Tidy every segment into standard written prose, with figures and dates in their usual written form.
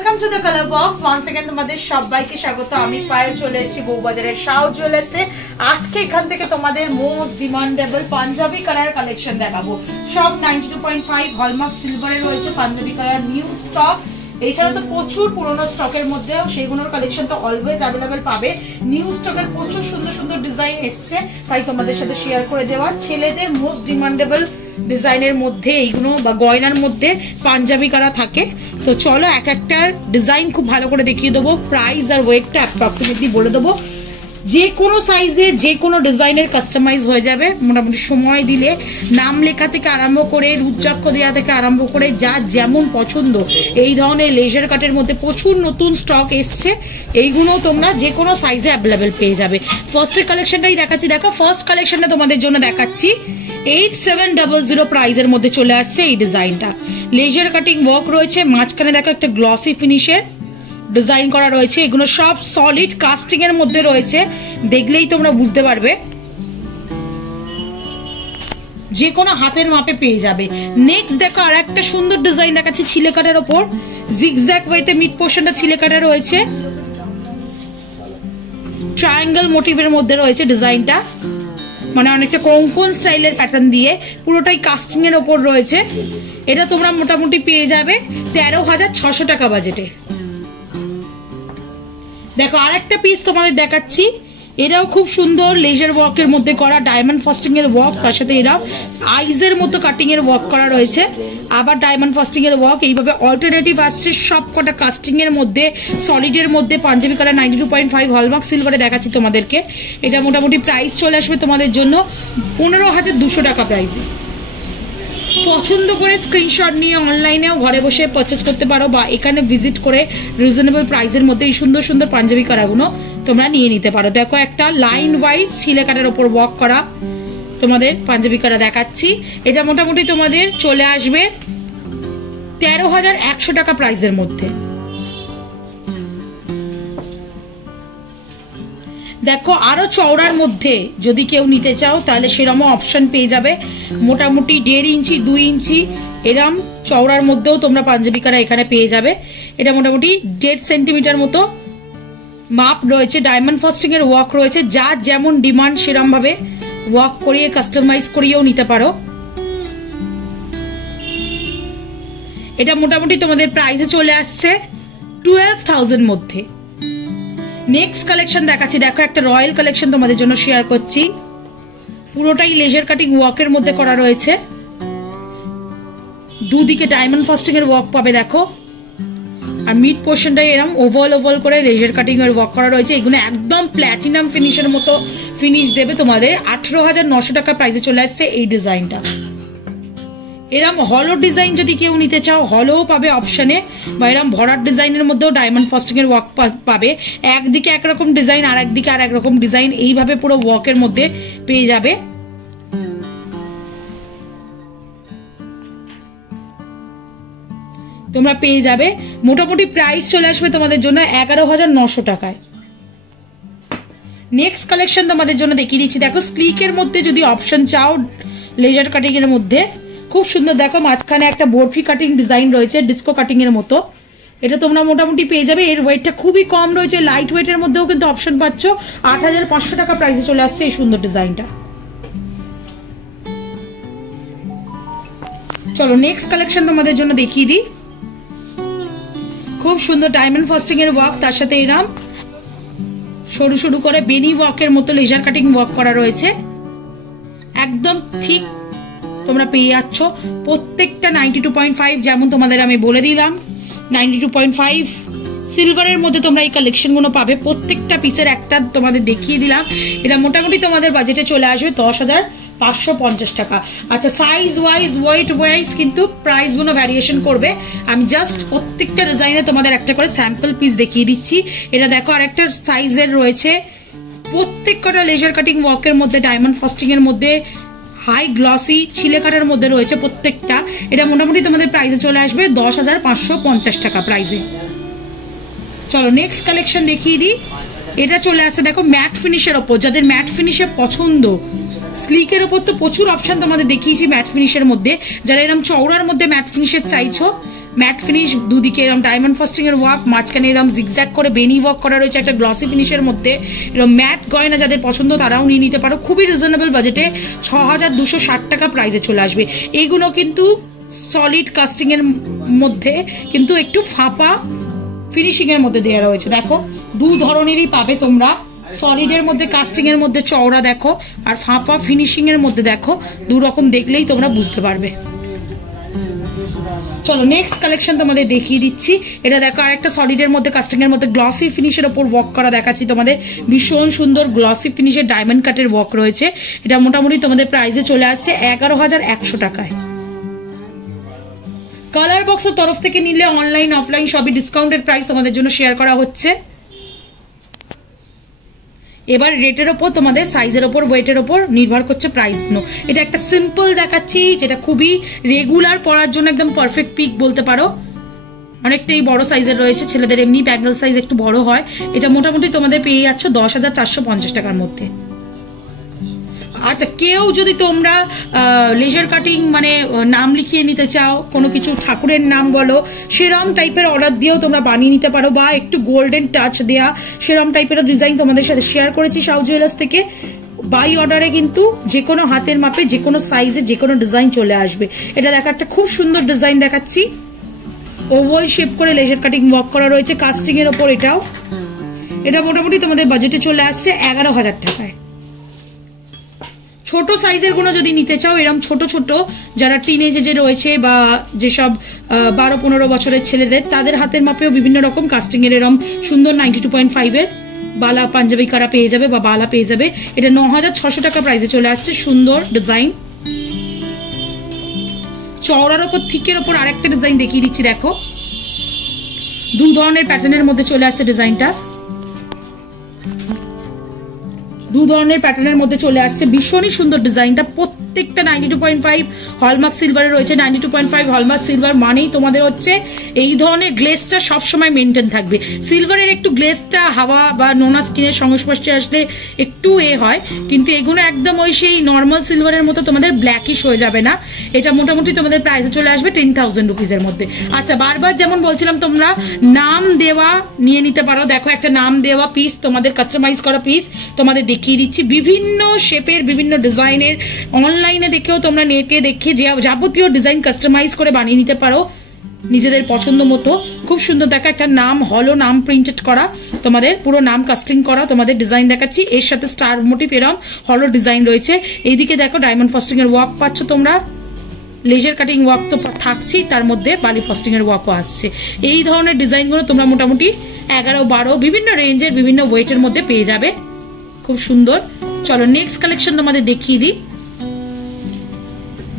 Welcome to the colour box. Once again তোমাদের সবাইকে স্বাগত। আমি পায়েল চলে এসেছি বউবাজারের শাও জুয়েলার্সে। আজকে এখান থেকে তোমাদের most demandable Punjabi colour collection দেখাবো। সব 92.5 হলমার্ক সিলভারে রয়েছে পাঞ্জাবি কালার নিউ স্টক। এছাড়া তো প্রচুর পুরনো স্টকের মধ্যেও সেইগুলোর কালেকশন তো অলওয়েজ অ্যাভেলেবেল পাবে। নিউ স্টকের প্রচুর সুন্দর সুন্দর ডিজাইন এসছে, তাই তোমাদের সাথে শেয়ার করে দেওয়া। ছেলেদের মোস্ট ডিমান্ডেবল ডিজাইনের মধ্যে এইগুলো বা গয়নার মধ্যে পাঞ্জাবি করা থাকে। তো চলো এক একটার ডিজাইন খুব ভালো করে দেখিয়ে দেবো, প্রাইস আর ওয়েটটা অ্যাপ্রক্সিমেটলি বলে দেবো। যে কোনো সাইজে যে কোনো ডিজাইনের কাস্টমাইজ হয়ে যাবে। মোটামুটি সময় দিলে নাম লেখা থেকে আরম্ভ করে রূপচক্র দেওয়া থেকে আরম্ভ করে যা যেমন পছন্দ এই ধরনের লেজার কাটের মধ্যে প্রচুর নতুন স্টক এসছে। এইগুলো তোমরা যে কোনো সাইজে অ্যাভেলেবেল পেয়ে যাবে। ফার্স্টের কালেকশনটাই দেখাচ্ছি। দেখো ফার্স্ট কালেকশনটা তোমাদের জন্য দেখাচ্ছি। 8700 প্রাইজের মধ্যে চলে আসছে এই ডিজাইনটা। লেজার কাটিং ওয়ার্ক রয়েছে, মাঝখানে দেখো একটা গ্লসি ফিনিশের ডিজাইন করা রয়েছে। এগুলো সব সলিড কাস্টিং এর মধ্যে রয়েছে, দেখলেই তোমরা বুঝতে পারবে। যে কোনো হাতের মাপে পেয়ে যাবে। নেক্সট দেখো আর একটা সুন্দর ডিজাইন দেখাচ্ছি ছিলে কাটার ওপর। জিগজ্যাগ ওয়েতে মিড পোর্শনটা ছিলে কাটা রয়েছে, ট্রায়াঙ্গেল মোটিভের মধ্যে রয়েছে ডিজাইনটা, মানে অনেকটা কোঙ্কন স্টাইলের প্যাটার্ন দিয়ে পুরোটাই কাস্টিং এর ওপর রয়েছে। এটা তোমরা মোটামুটি পেয়ে যাবে 13,600 টাকা বাজেটে। দেখো আর একটা পিস তোমাদের দেখাচ্ছি। এটাও খুব সুন্দর লেজার ওয়ার্কের মধ্যে করা, ডায়মন্ড ফাস্টিং এর ওয়ার্ক, তার সাথে এরাও আইজের মতো কাটিং এর ওয়ার্ক করা রয়েছে, আবার ডায়মন্ড ফাস্টিং এর ওয়ার্ক। এইভাবে অল্টারনেটিভ আসছে সব কটা কাস্টিং এর মধ্যে, সলিডের মধ্যে পাঞ্জাবি কালার 92.5 হলমার্ক সিলভারে দেখাচ্ছি তোমাদেরকে। এটা মোটামুটি প্রাইস চলে আসবে তোমাদের জন্য 15,200 টাকা প্রাইসে। পছন্দ করে স্ক্রিনশট নিয়ে অনলাইনেও ঘরে বসে পারচেস করতে পারো, বা এখানে ভিজিট করে রিজনেবল প্রাইসের মধ্যে এই সুন্দর সুন্দর পাঞ্জাবি কারাগুলো তোমরা নিয়ে নিতে পারো। দেখো একটা লাইন ওয়াইজ ছিলে কাটার ওপর ওয়ার্ক করা তোমাদের পাঞ্জাবি কারা দেখাচ্ছি। এটা মোটামুটি তোমাদের চলে আসবে 13,100 টাকা প্রাইসের মধ্যে। দেখো আরো চওড়ার মধ্যে যদি কেউ নিতে চাও তাহলে সেরকম অপশন পেয়ে যাবে। মোটামুটি 1.5 ইঞ্চি 2 ইঞ্চি এরম চওড়ার মধ্যেও তোমরা পাঞ্জাবি কারা এখানে পেয়ে যাবে। এটা মোটামুটি 1.5 সেন্টিমিটার মতো মাপ রয়েছে, ডায়মন্ড ফাস্টিং এর ওয়ার্ক রয়েছে। যা যেমন ডিমান্ড সেরকম ভাবে ওয়ার্ক করিয়ে কাস্টমাইজ করিয়েও নিতে পারো। এটা মোটামুটি তোমাদের প্রাইসে চলে আসছে 12,000 মধ্যে। নেক্সট কালেকশন দেখাচ্ছি। দেখো একটা রয়্যাল কালেকশন তোমাদের জন্য শেয়ার করছি। পুরোটাই লেজার কাটিং ওয়ার্কের মধ্যে করা রয়েছে, দুদিকে ডায়মন্ড ফাস্টিং এর ওয়ার্ক পাবে দেখো, আর মিড পোর্শনটাই এরকম ওভাল ওভাল করে লেজার কাটিং এর ওয়ার্ক করা রয়েছে। এগুলো একদম প্ল্যাটিনাম ফিনিশের মতো ফিনিশ দেবে তোমাদের। 18,900 টাকা প্রাইসে চলে আসছে এই ডিজাইনটা। এরম হলো ডিজাইন যদি কেউ নিতে চাও হলো পাবে অপশনে, বা এরম ভরাট ডিজাইনের মধ্যেও ডায়মন্ড ফাস্টিং এর ওয়ার্ক পাবে। একদিকে একরকম ডিজাইন আর একদিকে আর একরকম ডিজাইন, এইভাবে পুরো ওয়ার্কের মধ্যে পেয়ে যাবে। তোমরা পেয়ে যাবে। মোটামুটি প্রাইস চলে আসবে তোমাদের জন্য 11,900 টাকায়। নেক্সট কালেকশন তোমাদের জন্য দেখিয়ে দিচ্ছি। দেখো স্লিকের মধ্যে যদি অপশন চাও লেজার কাটিং এর মধ্যে, খুব সুন্দর। দেখো মাঝখানে একটা বরফি কাটিং ডিজাইন রয়েছে ডিস্কো কাটিং এর মতো। এটা তোমরা মোটামুটি পেয়ে যাবে। এর ওয়েটটা খুবই কম রয়েছে, লাইট ওয়েটের মধ্যেও কিন্তু অপশন পাচ্ছ। 8,500 টাকা প্রাইসে চলে আসছে এই সুন্দর ডিজাইনটা। চলো নেক্সট কালেকশন তোমাদের জন্য দেখিয়ে দিই। খুব সুন্দর ডায়মন্ড ফাস্টিং এর ওয়ার্ক, তার সাথে এরম সরু সরু করে বেনি ওয়ার্কের মতো লেজার কাটিং ওয়ার্ক করা রয়েছে। একদম ঠিক তোমরা পেয়ে যাচ্ছ। প্রত্যেকটা 92.5 যেমন তোমাদের আমি বলে দিলাম 92.5 সিলভারের মধ্যে তোমরা এই কালেকশনগুলো পাবে। প্রত্যেকটা পিসের একটা তোমাদের দেখিয়ে দিলাম। এটা মোটামুটি তোমাদের বাজেটে চলে আসবে 10,550 টাকা। আচ্ছা সাইজ ওয়াইজ ওয়েট ওয়াইজ কিন্তু প্রাইসগুলো ভ্যারিয়েশন করবে। আমি জাস্ট প্রত্যেকটা ডিজাইনে তোমাদের একটা করে স্যাম্পল পিস দেখিয়ে দিচ্ছি। এটা দেখো আর একটা সাইজের রয়েছে, প্রত্যেকটা লেজার কাটিং ওয়ার্কের মধ্যে ডায়মন্ড ফাস্টিং এর মধ্যে হাই গ্লসি ছিলে কাটার মধ্যে রয়েছে প্রত্যেকটা। এটা মোটামুটি তোমাদের প্রাইসে চলে আসবে 10,550 টাকা প্রাইসে। চলো নেক্সট কালেকশন দেখিয়ে দিই। এটা চলে আসছে দেখো ম্যাট ফিনিশের ওপর। যাদের ম্যাট ফিনিশে পছন্দ, স্লিকের ওপর তো প্রচুর অপশন তোমাদের দেখিয়েছি ম্যাট ফিনিশের মধ্যে। যারা এরকম চওড়ার মধ্যে ম্যাট ফিনিশের চাইছো, ম্যাট ফিনিশ, দুদিকে এরকম ডায়মন্ড ফাস্টিং এর ওয়ার্ক, মাঝখানে এরকম জিগজ্যাগ করে বেনি ওয়ার্ক করা রয়েছে একটা গ্লসি ফিনিশের মধ্যে। এরকম ম্যাট গয়না যাদের পছন্দ তারাও নিয়ে নিতে পারো, খুবই রিজনেবল বাজেটে 6260 টাকা প্রাইসে চলে আসবে। এইগুলো কিন্তু সলিড কাস্টিং এর মধ্যে কিন্তু একটু ফাঁপা ফিনিশিং এর মধ্যে দেওয়া রয়েছে। দেখো দু ধরনেরই পাবে তোমরা, সলিডের মধ্যে কাস্টিং এর মধ্যে চওড়া দেখো, আর ফাঁপা ফিনিশিং এর মধ্যে দেখো, দু রকম দেখলেই তোমরা বুঝতে পারবে। চলো নেক্সট কালেকশন তোমাদের দেখিয়ে দিচ্ছি। এটা দেখো আরেকটা সলিডের মধ্যে কাস্টিং এর মধ্যে গ্লসি ফিনিশের ওপর ওয়ার্ক করা দেখাচ্ছি তোমাদের, ভীষণ সুন্দর গ্লসি ফিনিশের ডায়মন্ড কাটের ওয়ার্ক রয়েছে। এটা মোটামুটি তোমাদের প্রাইসে চলে আসছে 11,100 টাকায়। কালার বক্সের তরফ থেকে নিলে অনলাইন অফলাইন সবই ডিসকাউন্টেড প্রাইস তোমাদের জন্য শেয়ার করা হচ্ছে। এবার রেটের ওপর তোমাদের সাইজের ওপর ওয়েটের ওপর নির্ভর করছে প্রাইসগুলো। এটা একটা সিম্পল দেখাচ্ছি যেটা খুবই রেগুলার পরার জন্য একদম পারফেক্ট পিক বলতে পারো। অনেকটাই বড় সাইজের রয়েছে, ছেলেদের এমনি ব্যাঙ্গল সাইজ একটু বড় হয়। এটা মোটামুটি তোমাদের পেয়ে যাচ্ছ 10,450 টাকার মধ্যে। আচ্ছা কেউ যদি তোমরা লেজার কাটিং মানে নাম লিখিয়ে নিতে চাও, কোনো কিছু ঠাকুরের নাম বলো, সেরম টাইপের অর্ডার দিয়েও তোমরা বানিয়ে নিতে পারো, বা একটু গোল্ডেন টাচ দেয়া সেরম টাইপের ডিজাইন তোমাদের সাথে শেয়ার করেছি সাউ জুয়েলার্স থেকে। বাই অর্ডারে কিন্তু যে কোনো হাতের মাপে যে কোনো সাইজে যে কোনো ডিজাইন চলে আসবে। এটা দেখা একটা খুব সুন্দর ডিজাইন দেখাচ্ছি, ওভাল শেপ করে লেজার কাটিং ওয়ার্ক করা রয়েছে কাস্টিং এর ওপর। এটা মোটামুটি তোমাদের বাজেটে চলে আসছে 11,000 টাকায়। ছোট সাইজের গুলো যদি নিতে চাও, এরকম ছোট ছোট যারা টিনেজে যে রয়েছে বা যেসব 12-15 বছরের ছেলেদের, তাদের হাতের মাপেও বিভিন্ন রকম কাস্টিং এর এরকম সুন্দর 92.5 এর বালা পাঞ্জাবি কারা পেয়ে যাবে বা বালা পেয়ে যাবে। এটা 9,600 টাকা প্রাইসে চলে আসছে। সুন্দর ডিজাইন, চওড়ার ওপর থিকের ওপর আরেকটা ডিজাইন দেখিয়ে দিচ্ছি। দেখো দু ধরনের প্যাটার্নের মধ্যে চলে আসছে ডিজাইনটা, দু ধরনের প্যাটার্নের মধ্যে চলে আসছে। ভীষণই সুন্দর ডিজাইনটা, প্রত্যেকটা 92.5 হলমার্ক সিলভারে রয়েছে। 92.5 হলমার্ক সিলভার মানেই তোমাদের হচ্ছে এই ধরনের গ্লেসটা সবসময় মেনটেন থাকবে। সিলভারের একটু গ্লেসটা হাওয়া বা নোনা স্কিনের সংস্পর্শে আসলে একটু হয়, কিন্তু এগুলো একদম ওই সেই নর্মাল সিলভারের মতো তোমাদের ব্ল্যাকিশ হয়ে যাবে না। এটা মোটামুটি তোমাদের প্রাইসে চলে আসবে 10,000 রুপিসের মধ্যে। আচ্ছা বারবার যেমন বলছিলাম তোমরা নাম দেওয়া নিয়ে নিতে পারো। দেখো একটা নাম দেওয়া পিস, তোমাদের কাস্টমাইজ করা পিস তোমাদের দেখিয়ে দিচ্ছি, বিভিন্ন শেপের বিভিন্ন ডিজাইনের। অনলাইনে দেখেও তোমরা নেটে দেখে যাবতীয় ডিজাইন কাস্টমাইজ করে বানিয়ে নিতে পারো নিজেদের পছন্দ মতো। খুব সুন্দর দেখো একটা নাম, হলো নাম প্রিন্টেড করা, তোমাদের পুরো নাম কাস্টিং করা তোমাদের ডিজাইন দেখাচ্ছি। এর সাথে স্টার মোটিভ এরম হলো ডিজাইন রয়েছে। এইদিকে দেখো ডায়মন্ড ফাস্টিং এর ওয়ার্ক পাচ্ছ তোমরা, লেজার কাটিং ওয়ার্ক তো থাকছেই, তার মধ্যে বালি ফাস্টিং এর ওয়ার্কও আসছে। এই ধরনের ডিজাইনগুলো তোমরা মোটামুটি 11-12 বিভিন্ন রেঞ্জের বিভিন্ন ওয়েটের মধ্যে পেয়ে যাবে। খুব সুন্দর। চলো নেক্সট কালেকশন তোমাদের দেখিয়ে দিই।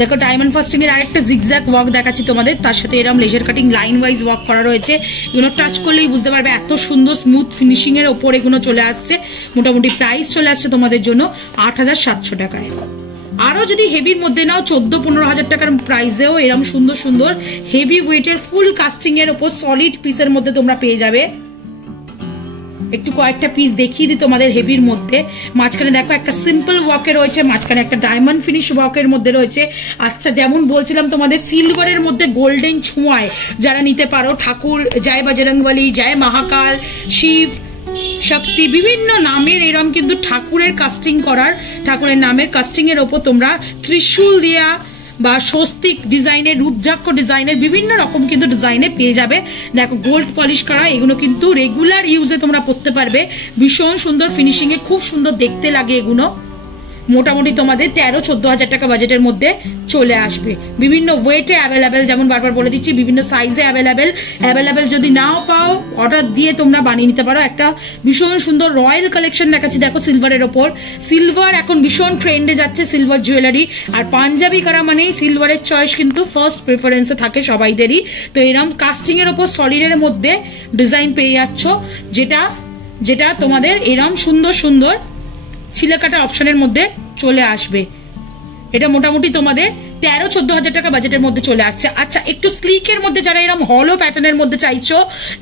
দেখো ডায়মন্ড ফাস্টিং এর আরেকটা জিগজ্যাগ ওয়ার্ক দেখাচ্ছি তোমাদের, তার সাথে এরকম laser cutting line wise work করা রয়েছে। এগুলো টাচ করলেই বুঝতে পারবে এত সুন্দর স্মুথ ফিনিশিং এর ওপর এগুলো চলে আসছে। মোটামুটি প্রাইস চলে আসছে তোমাদের জন্য 8,700 টাকায়। আরো যদি হেভির মধ্যে নাও 14-15 হাজার টাকার প্রাইসেও এরকম সুন্দর সুন্দর হেভি ওয়েটের ফুল কাস্টিং এর ওপর সলিড পিসের মধ্যে তোমরা পেয়ে যাবে। একটু কয়েকটা পিস দেখিয়ে দিই তোমাদের হেভির মধ্যে। মাঝখানে দেখো একটা সিম্পল ওয়ার্কের রয়েছে, মাঝখানে একটা ডায়মন্ড ফিনিশ ওয়ার্কের মধ্যে রয়েছে। আচ্ছা যেমন বলছিলাম তোমাদের সিলভারের মধ্যে গোল্ডেন ছোঁয়ায় যারা নিতে পারো, ঠাকুর জয় বজরংবলী, জয় মহাকাল, শিব শক্তি বিভিন্ন নামের এরম কিন্তু ঠাকুরের কাস্টিং করার, ঠাকুরের নামের কাস্টিং এর ওপর তোমরা ত্রিশূল দেয়া বা স্বস্তিক ডিজাইনের, রুদ্রাক্ষ ডিজাইনের বিভিন্ন রকম কিন্তু ডিজাইনে পেয়ে যাবে। দেখো গোল্ড পলিশ করা, এগুলো কিন্তু রেগুলার ইউজে তোমরা পড়তে পারবে। ভীষণ সুন্দর ফিনিশিং এ, খুব সুন্দর দেখতে লাগে এগুলো। মোটামুটি তোমাদের 13-14 হাজার টাকা বাজেটের মধ্যে চলে আসবে। বিভিন্ন ওয়েটে অ্যাভেলেবেল, যেমন বারবার বলে দিচ্ছি বিভিন্ন সাইজে অ্যাভেলেবেল যদি নাও পাও অর্ডার দিয়ে তোমরা বানিয়ে নিতে পারো। একটা ভীষণ সুন্দর রয়্যাল কালেকশন দেখাচ্ছি দেখো সিলভারের ওপর। সিলভার এখন ভীষণ ট্রেন্ডে যাচ্ছে সিলভার জুয়েলারি, আর পাঞ্জাবি করা মানেই সিলভারের চয়েস কিন্তু ফার্স্ট প্রেফারেন্সে থাকে সবাইদেরই। তো এরকম কাস্টিং এর ওপর সলিডের মধ্যে ডিজাইন পেয়ে যাচ্ছ, যেটা তোমাদের এরকম সুন্দর সুন্দর ছিলে কাটা অপশনের মধ্যে চলে আসবে। এটা মোটামুটি তোমাদের 13-14 হাজার টাকা বাজেটের মধ্যে চলে আসছে। আচ্ছা একটু স্লিকের মধ্যে যারা এরকম হলো প্যাটার্নের মধ্যে চাইছো,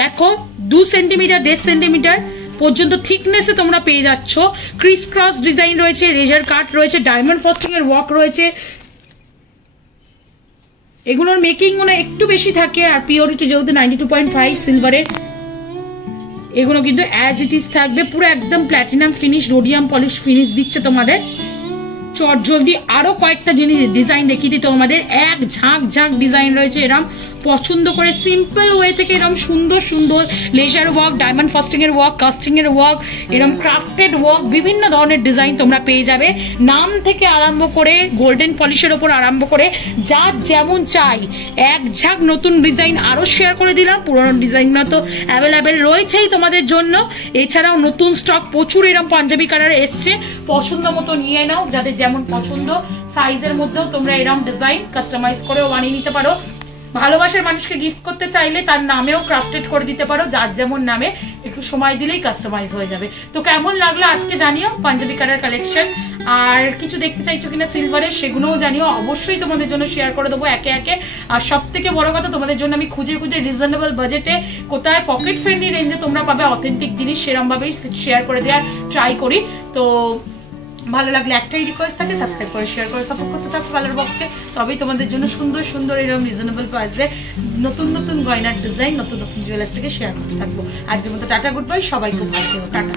দেখো 2 সেন্টিমিটার 1.5 সেন্টিমিটার পর্যন্ত থিকনেসে তোমরা পেয়ে যাচ্ছ। ক্রিস ক্রস ডিজাইন রয়েছে, রেজার কাট রয়েছে, ডায়মন্ড ফাস্টিং এর ওয়ার্ক রয়েছে। এগুলোর মেকিং মনে একটু বেশি থাকে, আর পিওরিটি যেহেতু 92.5 সিলভারের, এগুলো কিন্তু অ্যাজ ইট ইজ থাকবে, পুরো একদম platinum finish, rhodium polish finish দিচ্ছে তোমাদের। চট জলদি আরো কয়েকটা জিনিস ডিজাইন দেখিয়ে দিই তোমাদের, এক ঝাঁক ঝাঁক ডিজাইন রয়েছে। এরকম পছন্দ করে সিম্পল ওয়ে থেকে এরকম সুন্দর সুন্দর লেজার ওয়ার্ক, ডায়মন্ড ফাস্টিং এর ওয়ার্ক, কাস্টিং এর ওয়ার্ক, এরকম ক্রাফটেড ওয়ার্ক, বিভিন্ন ধরনের ডিজাইন তোমরা পেয়ে যাবে। নাম থেকে আরম্ভ করে গোল্ডেন পলিশের ওপর আরম্ভ করে যা যেমন চাই, এক ঝাঁক নতুন ডিজাইন আরো শেয়ার করে দিলাম। পুরোনো ডিজাইনগুলো তো অ্যাভেলেবেল রয়েছেই তোমাদের জন্য, এছাড়াও নতুন স্টক প্রচুর এরকম পাঞ্জাবি কালার এসছে, পছন্দ মতো নিয়ে নাও, যাদের যেমন পছন্দ। সাইজের মধ্যেও তোমরা এরকম ডিজাইন কাস্টমাইজ করেও বানিয়ে নিতে পারো। ভালোবাসার মানুষকে গিফট করতে চাইলে তার নামেও ক্রাফটেড করে দিতে পারো, যার যেমন নামে, একটু সময় দিলেই কাস্টমাইজ হয়ে যাবে। তো কেমন লাগলো আজকে জানিও পাঞ্জাবি কালার কালেকশন, আর কিছু দেখতে চাইছো কিনা সিলভারের সেগুলোও জানিও, অবশ্যই তোমাদের জন্য শেয়ার করে দেবো একে একে। আর সব থেকে বড় কথা, তোমাদের জন্য আমি খুঁজে খুঁজে রিজনেবল বাজেটে কোথায় পকেট ফ্রেন্ডলি রেঞ্জে তোমরা পাবে অথেন্টিক জিনিস, সেরকম ভাবেই শেয়ার করে দেওয়ার ট্রাই করি। তো ভালো লাগলে একটাই রিকোয়েস্ট থাকে, সাবস্ক্রাইব করে শেয়ার করে সাপোর্ট করতে থাকো কালার বক্সকে, তবেই তোমাদের জন্য সুন্দর সুন্দর এরকম রিজনেবল প্রাইসে নতুন নতুন গয়নার ডিজাইন, নতুন নতুন জুয়েলার্স থেকে শেয়ার করতে থাকবো। আজকের মতো টাটা, গুড বাই, সবাই খুব ভালো থেকো, টাটা।